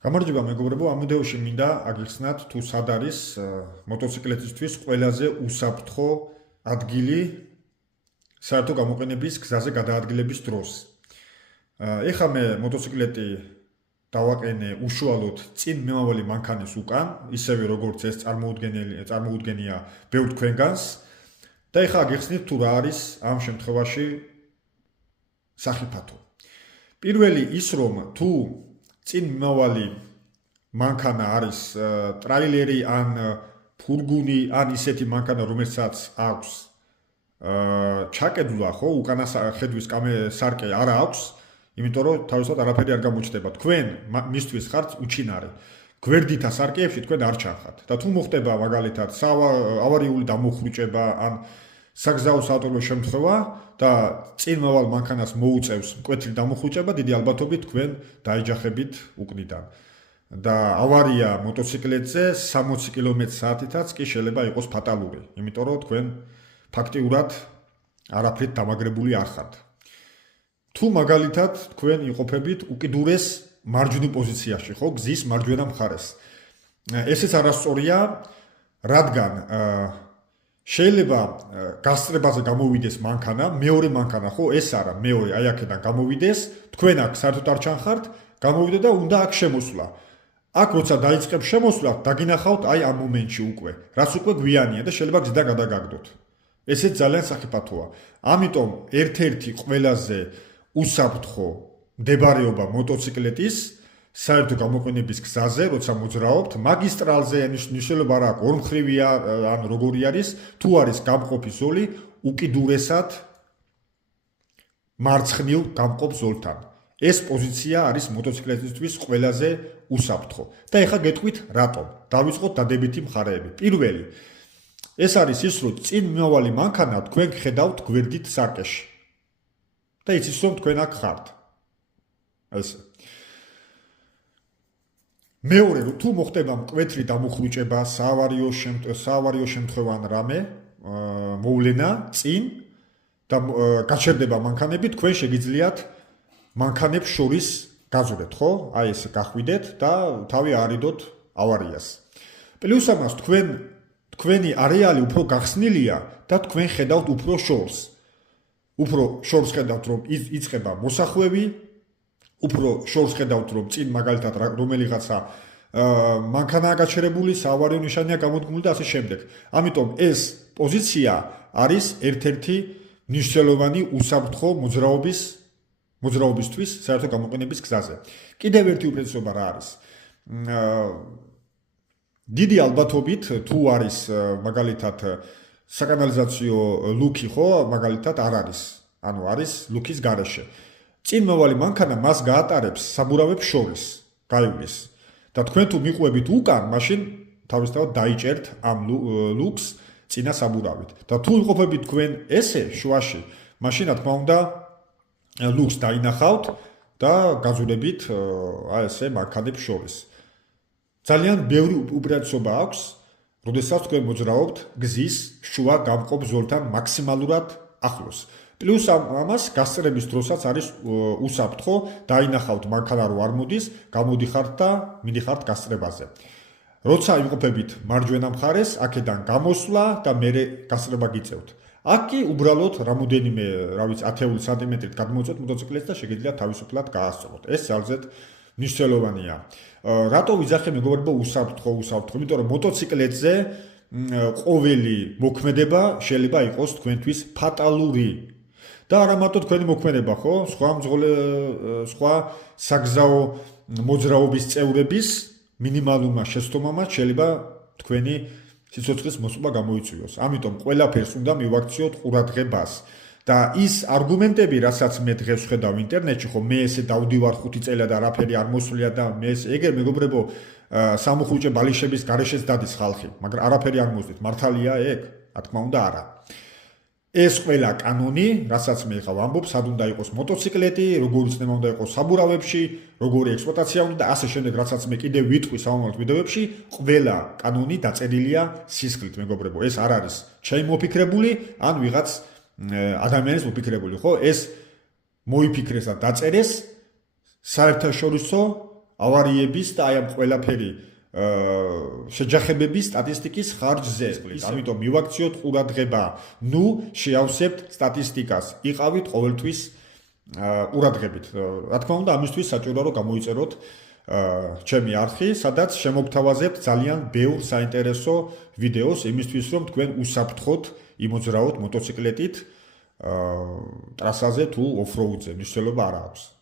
გამარჯობა მეგობრებო, ამ ვიდეოში მინდა აგიხსნათ თუ სად არის მოტოციკლეტისთვის ყველაზე უსაფრთხო ადგილი საერთო გამოყენების გზაზე გადაადგილების დროს. ეხლა მე მოტოციკლეტი დავაყენე უშუალოდ წინ მიმავალი მანქანის უკან, ისევე როგორც ეს წარმოუდგენია ბევრ თქვენგანს და ეხლა აგიხსნით თუ რა არის ამ შემთხვევაში სახიფათო. პირველი ის რომ თუ წინ მიმავალი მანქანა არის ტრაილერი ან ფურგუნი ან ისეთი მანქანა რომელსაც აქვს ჩაკედვლა ხო უკანა ხედვის სარკე არ აქვს, იმიტომ რომ თავისთავად არაფერი არ გამოჩნდება. თქვენ მისთვის ხართ უჩინარი. გვერდითა სარკეებში თქვენ არ ჩანხართ. და თუ მოხდება მაგალითად ავარიული დამოხრუჭება ან საგზაო საავტომობილო შემთხვევა და წინ მომავალ მანქანას მოუწევს მკვეთრი დამოხრუჭება, დიდი ალბათობით თქვენ დაეჯახებით უკნიდან. და ავარია მოტოციკლეტზე 60 კმ/სთ-ითაც კი შეიძლება იყოს ფატალური, იმიტომ რომ თქვენ ფაქტიურად არაფრით დამაგრებული არ ხართ. თუ მაგალითად თქვენ იყოფებით უკიდურეს მარჯვნივ პოზიციაში, ხო, გზის მარჯვენა მხარეს. ესეც არასწორია, რადგან შეიძლება გასწრებაზე გამოვიდეს მანქანა, მეორე მანქანა, ხო, ეს არა, მეორე აი აქედან გამოვიდეს, თქვენ აქ საერთოდ არ ჩანხართ, გამოვიდა და უნდა აქ შემოსვლა. აქ როცა დაიწყებს შემოსვლა, დაგინახავთ აი ამ მომენტში უკვე, რაც უკვე გვიანია და შეიძლება გზიდან გადაგაგდოთ. ესეც ძალიან სახიფათოა. ამიტომ ერთ-ერთი ყველაზე უსაფრთხო მდებარეობა მოტოციკლეტის საერთო გამოყენების გზაზე, როცა მოძრაობთ, მაგისტრალზე მნიშვნელობა არ აქვს, ორმხრივია ან როგორი არის, თუ არის გამყოფი ზოლი უკიდურესად მარცხნივ გამყოფ ზოლთან. ეს პოზიცია არის მოტოციკლეტისთვის ყველაზე უსაფრთხო. და ეხლა გეტყვით რატომ? დავიწყოთ დადებითი მხარეები. პირველი, ეს არის ის, რომ წინ მიმავალი მანქანა თქვენ გხედავთ გვერდით სარკეში. და იცის რომ თქვენ აქ ხართ. ესე. მეორე, თუ მოხდება მკვეთრი დამოხრუჭება, საავარიო შემთხვევა ან რამე, მოვლენა წინ და გაჩერდება მანქანები, თქვენ შეგიძლიათ მანქანებს შორის გაზრდეთ, ხო? აი ეს გახვიდეთ და თავი არიდოთ ავარიას. პლუს ამას თქვენი არეალი უფრო გახსნილია და თქვენ ხედავთ უფრო შორს. უფრო შორს ხედავთ, რომ იწყება მოსახვევი, უფრო შორს ხედავთ, რომ წინ მაგალითად რომელიღაცა მანქანაა გაჩერებული, საავარიო ნიშანია გამოდგმული და ასე შემდეგ. ამიტომ ეს პოზიცია არის ერთ-ერთი მნიშვნელოვანი უსაფრთხო მოძრაობისთვის საერთო გამოყენების გზაზე. კიდევ ერთი უპირატესობა რა არის? დიდი ალბათობით თუ არის მაგალითად საკანალიზაციო ლუკი, ხო, მაგალითად არ არის. ანუ არის ლუკის გარეშე. წინ მომავალი მანქანა მას გაატარებს საბურავებს შორის, გაივლის. და თქვენ თუ მიყუებით უკან, მაშინ თავისთავად დაიჭერთ ამ ლუკს წინა საბურავით. და თუ იყოფებით თქვენ ესე შუაში, მაშინ რა თქმა უნდა ლუკს დაინახავთ და გაზურებით აი ესე მანქანებს შორის. ძალიან ბევრი უპირატესობა აქვს, როდესაც თქვენ მოძრაობთ გზის შუა გამყოფ ზოლთან მაქსიმალურად ახლოს. პლუს ამას გასწრების დროსაც არის უსაფრთხო, დაინახავთ მანქანა რო არ მოდის, გამოდიხართ და მიდიხართ გასწრებაზე. როცა იმყოფებით მარჯვენა მხარეს, აქედან გამოსვლა და მერე გასწრება გიწევთ. აქ კი უბრალოდ რამოდენიმე, რა ვიცი, 10 სანტიმეტრით გადმოწვეთ მოტოციკლეტს და შეგიძლიათ თავისუფლად გაასწოროთ. ეს ძალზედ მნიშვნელოვანია. რატო ვიძახე მეგობრებო უსაფრთხო? იმიტომ რომ მოტოციკლეტზე ყოველი მოქმედება შეიძლება იყოს თქვენთვის ფატალური. და არა მარტო თქვენი მოქმედება, ხო? სხვა საგზაო მოძრაობის წევრების მინიმალურმა შეცდომამ შეიძლება თქვენი სიცოცხლის მოსწრება გამოიწვიოს. ამიტომ ყველაფერს უნდა მივაქციოთ ყურადღებას. და ის არგუმენტები, რასაც მე დღეს ვხედავ ინტერნეტში, ხო, მე ესე დავდივარ 5 წელი და არაფერი არ მოსვლია და მე ეგერ მეგობრებო სამოხრუჭე ბალიშების გარეშეც დადის ხალხი, მაგრამ არაფერი არ მოსდით. მართალია ეგ? რა თქმა უნდა არა. ეს ყველა კანონი, რასაც მე ხავ ამბობ, სად უნდა იყოს მოტოციკლეტი, როგორი ცნება უნდა იყოს საბურავებში, როგორი ექსპლუატაცია უნდა და ასე შემდეგ, რასაც მე კიდევ ვიტყვი სამომავლო ვიდეოებში, ყველა კანონი დაწერილია სისხლით, მეგობრებო. ეს არ არის ჩემი მოფიქრებული, ან ვიღაც ადამიანის მოფიქრებული, ხო? ეს მოიფიქრეს და დაწერეს საერთაშორისო ავარიების და აი ამ ყველაფერი შეჯახებების სტატისტიკის ხარჯზე. ამიტომ მივაქციოთ ყურადღება. ნუ შეავსებთ სტატისტიკას. იყავით ყოველთვის ყურადღებით. რა თქმა უნდა, ამისთვის საჭიროა რომ გამოიწეროთ ჩემი არხი, სადაც შემოგთავაზებთ ძალიან ბევრ საინტერესო ვიდეოს იმისთვის, რომ თქვენ უსაფრთხოდ იმოძრაოთ მოტოციკლეტით ტრასაზე თუ ოფროუდზე, მნიშვნელობა არ აქვს.